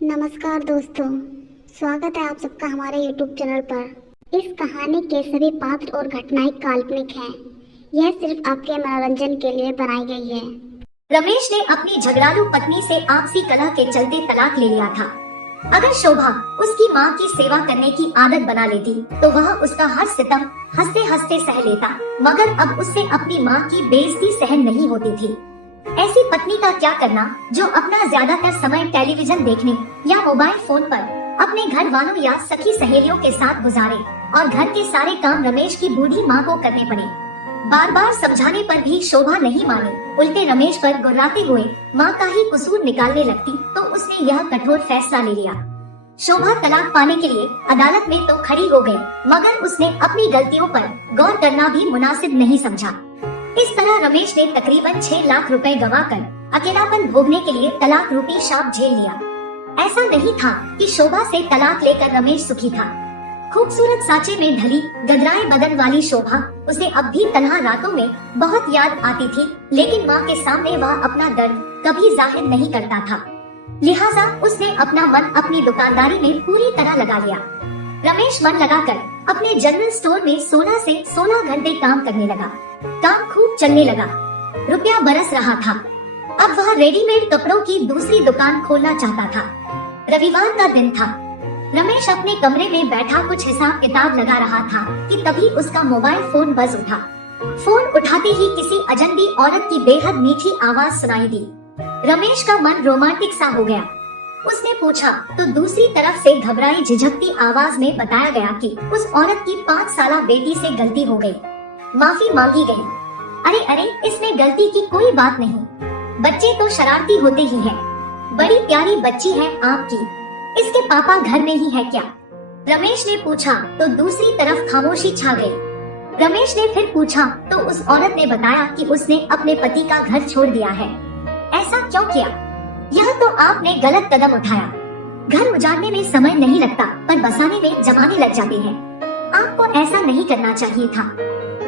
नमस्कार दोस्तों, स्वागत है आप सबका हमारे YouTube चैनल पर। इस कहानी के सभी पात्र और घटनाएं काल्पनिक हैं। यह सिर्फ आपके मनोरंजन के लिए बनाई गई है। रमेश ने अपनी झगड़ालू पत्नी से आपसी कलह के चलते तलाक ले लिया था। अगर शोभा उसकी माँ की सेवा करने की आदत बना लेती तो वह उसका हर सितम हंसते हंसते सह लेता, मगर अब उससे अपनी माँ की बेइज्जती सहन नहीं होती थी। ऐसी पत्नी का क्या करना जो अपना ज्यादातर समय टेलीविजन देखने या मोबाइल फोन पर अपने घर वालों या सखी सहेलियों के साथ गुजारे और घर के सारे काम रमेश की बूढ़ी माँ को करने पड़े। बार बार समझाने पर भी शोभा नहीं मानी, उल्टे रमेश पर गुर्राते हुए माँ का ही कसूर निकालने लगती तो उसने यह कठोर फैसला ले लिया। शोभा तलाक पाने के लिए अदालत में तो खड़ी हो गई, मगर उसने अपनी गलतियों पर गौर करना भी मुनासिब नहीं समझा। इस तरह रमेश ने तकरीबन 6 लाख रुपए गंवाकर अकेलापन भोगने के लिए तलाक रूपी शाप झेल लिया। ऐसा नहीं था कि शोभा से तलाक लेकर रमेश सुखी था। खूबसूरत सांचे में ढली गदराए बदन वाली शोभा उसे अब भी तन्हा रातों में बहुत याद आती थी, लेकिन माँ के सामने वह अपना दर्द कभी जाहिर नहीं करता था। लिहाजा उसने अपना मन अपनी दुकानदारी में पूरी तरह लगा लिया। रमेश मन लगाकर अपने जनरल स्टोर में 16 से 16 घंटे काम करने लगा। काम खूब चलने लगा, रुपया बरस रहा था। अब वह रेडीमेड कपड़ों की दूसरी दुकान खोलना चाहता था। रविवार का दिन था। रमेश अपने कमरे में बैठा कुछ हिसाब किताब लगा रहा था कि तभी उसका मोबाइल फोन बज उठा। फोन उठाते ही किसी अजनबी औरत की बेहद मीठी आवाज सुनाई दी। रमेश का मन रोमांटिक सा हो गया। उसने पूछा तो दूसरी तरफ से घबराई झिझकती आवाज में बताया गया कि उस औरत की 5 साला बेटी से गलती हो गई, माफी मांगी गई। अरे अरे, इसमें गलती की कोई बात नहीं, बच्चे तो शरारती होते ही हैं। बड़ी प्यारी बच्ची है आपकी, इसके पापा घर में ही है क्या? रमेश ने पूछा तो दूसरी तरफ खामोशी छा गई। रमेश ने फिर पूछा तो उस औरत ने बताया कि उसने अपने पति का घर छोड़ दिया है। ऐसा क्यों किया? यह तो आपने गलत कदम उठाया। घर उजाड़ने में समय नहीं लगता, पर बसाने में जमाने लग जाते हैं। आपको ऐसा नहीं करना चाहिए था।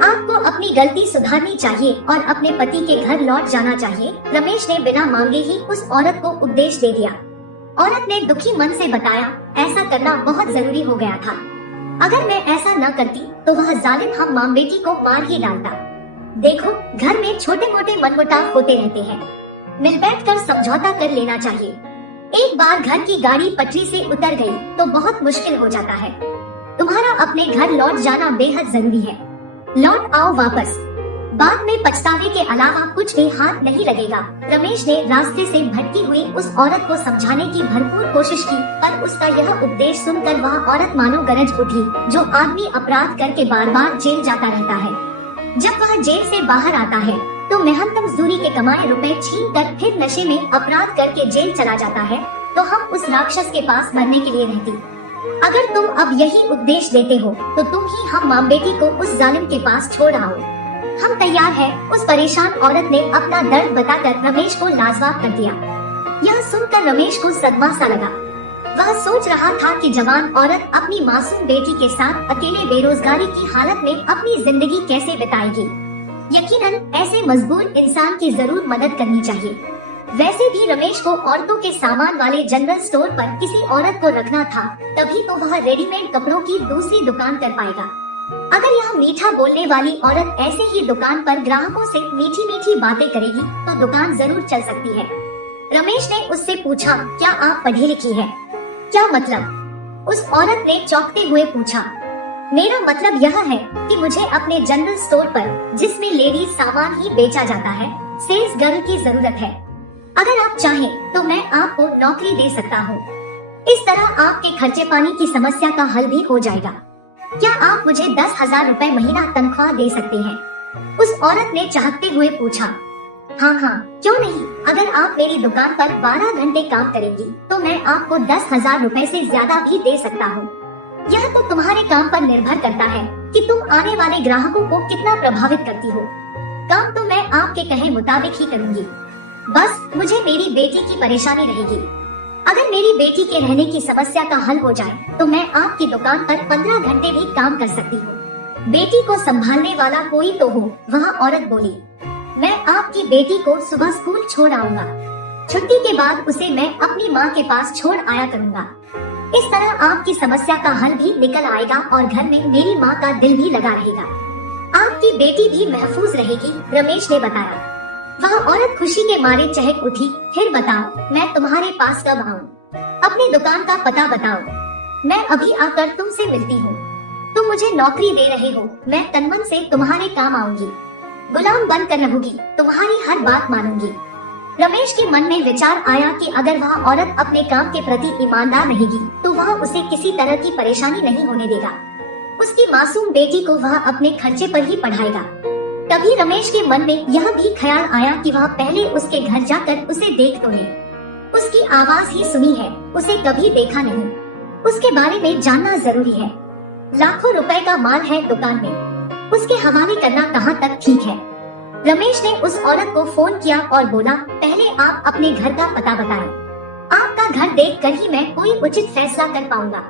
आपको अपनी गलती सुधारनी चाहिए और अपने पति के घर लौट जाना चाहिए। रमेश ने बिना मांगे ही उस औरत को उपदेश दे दिया। औरत ने दुखी मन से बताया, ऐसा करना बहुत जरूरी हो गया था। अगर मैं ऐसा न करती तो वह जालिम हम मां बेटी को मार ही डालता। देखो, घर में छोटे मोटे मनमुटाव होते रहते हैं, मिल बैठ कर समझौता कर लेना चाहिए। एक बार घर की गाड़ी पटरी से उतर गई तो बहुत मुश्किल हो जाता है। तुम्हारा अपने घर लौट जाना बेहद जरूरी है। लौट आओ वापस, बाद में पछतावे के अलावा कुछ भी हाथ नहीं लगेगा। रमेश ने रास्ते से भटकी हुई उस औरत को समझाने की भरपूर कोशिश की, पर उसका यह उपदेश सुनकर वह औरत मानो गरज उठी, जो आदमी अपराध करके बार बार जेल जाता रहता है। जब वह जेल से बाहर आता है तो मेहनत मजदूरी के कमाए रुपए छीन कर फिर नशे में अपराध करके जेल चला जाता है, तो हम उस राक्षस के पास मरने के लिए रहती। अगर तुम अब यही उपदेश देते हो तो तुम ही हम मां बेटी को उस जालिम के पास छोड़ आओ। हम तैयार हैं। उस परेशान औरत ने अपना दर्द बताकर रमेश को लाजवाब कर दिया। यह सुनकर रमेश को सदमा सा लगा। वह सोच रहा था कि जवान औरत अपनी मासूम बेटी के साथ अकेले बेरोजगारी की हालत में अपनी जिंदगी कैसे बिताएगी। यकीनन ऐसे मजबूर इंसान की जरूर मदद करनी चाहिए। वैसे भी रमेश को औरतों के सामान वाले जनरल स्टोर पर किसी औरत को रखना था, तभी तो वह रेडीमेड कपड़ों की दूसरी दुकान कर पाएगा। अगर यह मीठा बोलने वाली औरत ऐसे ही दुकान पर ग्राहकों से मीठी मीठी बातें करेगी तो दुकान जरूर चल सकती है। रमेश ने उससे पूछा, क्या आप पढ़ी लिखी है? क्या मतलब? उस औरत ने चौंकते हुए पूछा। मेरा मतलब यह है कि मुझे अपने जनरल स्टोर पर, जिसमें लेडीज सामान ही बेचा जाता है, सेल्स गर्ल की जरूरत है। अगर आप चाहें तो मैं आपको नौकरी दे सकता हूँ। इस तरह आपके खर्चे पानी की समस्या का हल भी हो जाएगा। क्या आप मुझे 10,000 रुपए महीना तनख्वाह दे सकते हैं? उस औरत ने चाहते हुए पूछा। हाँ हाँ, क्यों नहीं। अगर आप मेरी दुकान पर 12 घंटे काम करेंगी तो मैं आपको 10,000 रुपए से ज्यादा भी दे सकता हूँ। यह तो तुम्हारे काम पर निर्भर करता है कि तुम आने वाले ग्राहकों को कितना प्रभावित करती हो। काम तो मैं आपके कहे मुताबिक ही करूँगी। बस मुझे मेरी बेटी की परेशानी रहेगी। अगर मेरी बेटी के रहने की समस्या का हल हो जाए तो मैं आपकी दुकान पर 15 घंटे भी काम कर सकती हूँ। बेटी को संभालने वाला कोई तो हो, वह औरत बोली। मैं आपकी बेटी को सुबह स्कूल छोड़ आऊंगा। छुट्टी के बाद उसे मैं अपनी माँ के पास छोड़ आया करूँगा। इस तरह आपकी समस्या का हल भी निकल आएगा और घर में मेरी माँ का दिल भी लगा रहेगा। आपकी बेटी भी महफूज रहेगी, रमेश ने बताया। वह औरत खुशी के मारे चहक उठी। फिर बताओ, मैं तुम्हारे पास कब आऊँ? अपनी दुकान का पता बताओ, मैं अभी आकर तुमसे मिलती हूँ। तुम मुझे नौकरी दे रहे हो, मैं तनमन से तुम्हारे काम आऊंगी, गुलाम बनकर रहूंगी, तुम्हारी हर बात मानूंगी। रमेश के मन में विचार आया कि अगर वह औरत अपने काम के प्रति ईमानदार रहेगी तो वह उसे किसी तरह की परेशानी नहीं होने देगा। उसकी मासूम बेटी को वह अपने खर्चे पर ही पढ़ाएगा। तभी रमेश के मन में यह भी ख्याल आया कि वह पहले उसके घर जाकर उसे देख तो ले। उसकी आवाज ही सुनी है, उसे कभी देखा नहीं। उसके बारे में जानना जरूरी है। लाखों रुपए का माल है दुकान में, उसके हवाले करना कहाँ तक ठीक है। रमेश ने उस औरत को फोन किया और बोला, पहले आप अपने घर का पता बताएं। आपका घर देखकर ही मैं कोई उचित फैसला कर पाऊंगा।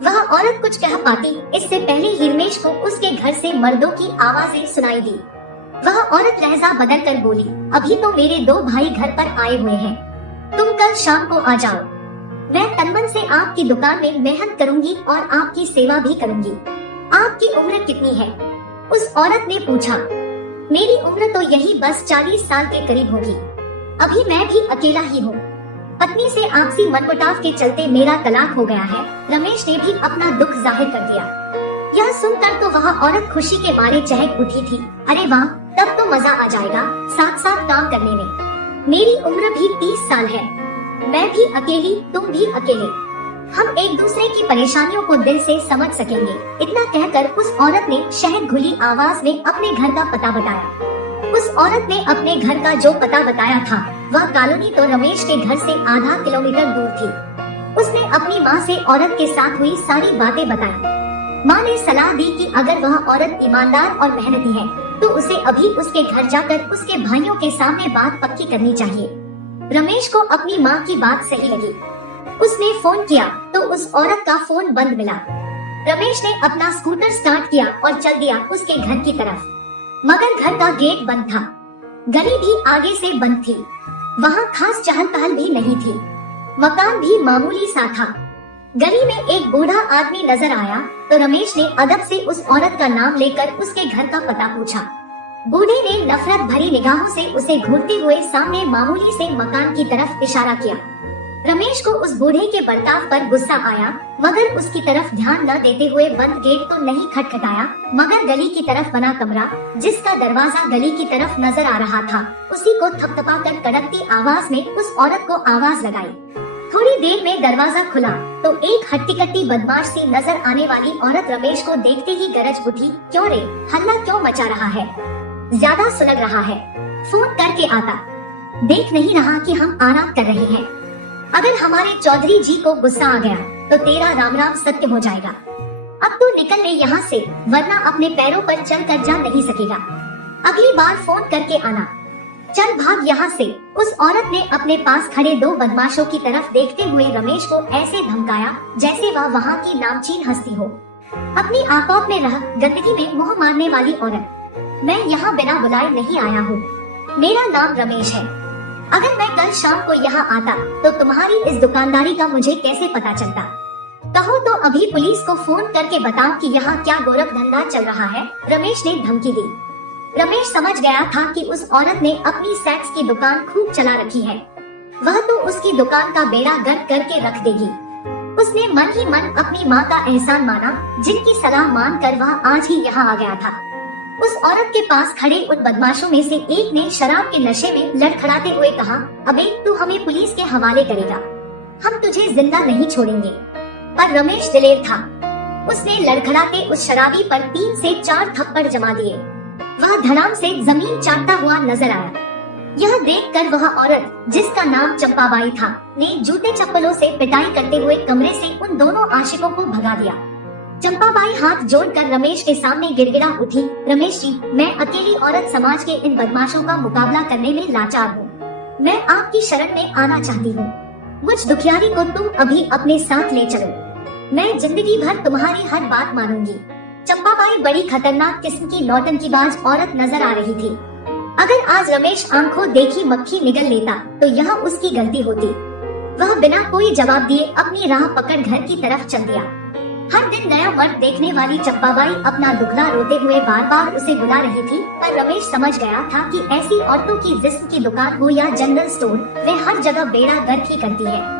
वह औरत कुछ कह पाती इससे पहले ही रमेश को उसके घर से मर्दों की आवाजें सुनाई दी। वह औरत लहजा बदल कर बोली, अभी तो मेरे 2 भाई घर पर आए हुए हैं, तुम कल शाम को आ जाओ। मैं तनमन से आपकी दुकान में मेहनत करूंगी और आपकी सेवा भी करूंगी। आपकी उम्र कितनी है? उस औरत ने पूछा। मेरी उम्र तो यही बस 40 साल के करीब होगी। अभी मैं भी अकेला ही हूँ। पत्नी से आपसी मनमुटाव के चलते मेरा तलाक हो गया है। रमेश ने भी अपना दुख जाहिर कर दिया। यह सुनकर तो वह औरत खुशी के मारे चहक उठी थी। अरे वाह, तब तो मजा आ जाएगा साथ साथ काम करने में। मेरी उम्र भी 30 साल है, मैं भी अकेली, तुम भी अकेले, हम एक दूसरे की परेशानियों को दिल से समझ सकेंगे। इतना कहकर उस औरत ने शहद घुली आवाज में अपने घर का पता बताया। उस औरत ने अपने घर का जो पता बताया था वह कॉलोनी तो रमेश के घर से आधा किलोमीटर दूर थी। उसने अपनी माँ से औरत के साथ हुई सारी बातें बताई। माँ ने सलाह दी कि अगर वह औरत ईमानदार और मेहनती है तो उसे अभी उसके घर जाकर उसके भाइयों के सामने बात पक्की करनी चाहिए। रमेश को अपनी माँ की बात सही लगी। उसने फोन किया तो उस औरत का फोन बंद मिला। रमेश ने अपना स्कूटर स्टार्ट किया और चल दिया उसके घर की तरफ, मगर घर का गेट बंद था। गली भी आगे से बंद थी, वहाँ खास चहल पहल भी नहीं थी। मकान भी मामूली सा था। गली में एक बूढ़ा आदमी नजर आया तो रमेश ने अदब से उस औरत का नाम लेकर उसके घर का पता पूछा। बूढ़े ने नफरत भरी निगाहों से उसे घूरते हुए सामने मामूली से मकान की तरफ इशारा किया। रमेश को उस बूढ़े के बर्ताव पर गुस्सा आया, मगर उसकी तरफ ध्यान न देते हुए बंद गेट तो नहीं खटखटाया, मगर गली की तरफ बना कमरा जिसका दरवाजा गली की तरफ नजर आ रहा था, उसी को थपथपाकर कड़कती आवाज में उस औरत को आवाज लगाई। थोड़ी देर में दरवाजा खुला तो एक हट्टी कट्टी बदमाश सी नजर आने वाली औरत रमेश को देखते ही गरज उठी, क्यों रे, हल्ला क्यों मचा रहा है? ज्यादा सुलग रहा है, फोन करके आता, देख नहीं रहा कि हम आराम कर रहे हैं। अगर हमारे चौधरी जी को गुस्सा आ गया तो तेरा राम राम सत्य हो जाएगा। अब तू निकल ले यहाँ से, वरना अपने पैरों पर चल कर जा नहीं सकेगा। अगली बार फोन करके आना, चल भाग यहाँ से। उस औरत ने अपने पास खड़े 2 बदमाशों की तरफ देखते हुए रमेश को ऐसे धमकाया जैसे वह वहाँ की नामचीन हस्ती हो। अपनी आकौत में रह गंदगी में मुँह मारने वाली औरत, मैं यहाँ बिना बुलाए नहीं आया हूँ। मेरा नाम रमेश है। अगर मैं कल शाम को यहाँ आता तो तुम्हारी इस दुकानदारी का मुझे कैसे पता चलता? कहो तो अभी पुलिस को फोन करके बताओ कि यहाँ क्या गोरख धंधा चल रहा है। रमेश ने धमकी दी। रमेश समझ गया था कि उस औरत ने अपनी सेक्स की दुकान खूब चला रखी है, वह तो उसकी दुकान का बेड़ा गर्क करके रख देगी। उसने मन ही मन अपनी माँ का एहसान माना, जिनकी सलाह मानकर वह आज ही यहाँ आ गया था। उस औरत के पास खड़े उन बदमाशों में से एक ने शराब के नशे में लड़खड़ाते हुए कहा, अबे तू हमें पुलिस के हवाले करेगा, हम तुझे जिंदा नहीं छोड़ेंगे। पर रमेश दिलेर था, उसने लड़खड़ाते उस शराबी पर 3 से 4 थप्पड़ जमा दिए। वह धड़ाम से जमीन चाटता हुआ नजर आया। यह देखकर वह औरत, जिसका नाम चंपाबाई था, ने जूते चप्पलों से पिटाई करते हुए कमरे से उन दोनों आशिकों को भगा दिया। चंपाबाई हाथ जोड़कर रमेश के सामने गिड़गिड़ा उठी, रमेश जी, मैं अकेली औरत समाज के इन बदमाशों का मुकाबला करने में लाचार हूँ। मैं आपकी शरण में आना चाहती हूँ। मुझ दुखियारी को तुम अभी अपने साथ ले चलो, मैं जिंदगी भर तुम्हारी हर बात मानूंगी। चंपाबाई बड़ी खतरनाक किस्म की नौटंकीबाज औरत नजर आ रही थी। अगर आज रमेश आंखों देखी मक्खी निगल लेता तो यह उसकी गलती होती। वह बिना कोई जवाब दिए अपनी राह पकड़ घर की तरफ चल दिया। हर दिन नया मर्द देखने वाली चंपाबाई अपना दुखड़ा रोते हुए बार बार उसे बुला रही थी, पर रमेश समझ गया था कि ऐसी औरतों की जिस्म की दुकान हो या जनरल स्टोर, वे हर जगह बेड़ा गर्क ही करती है।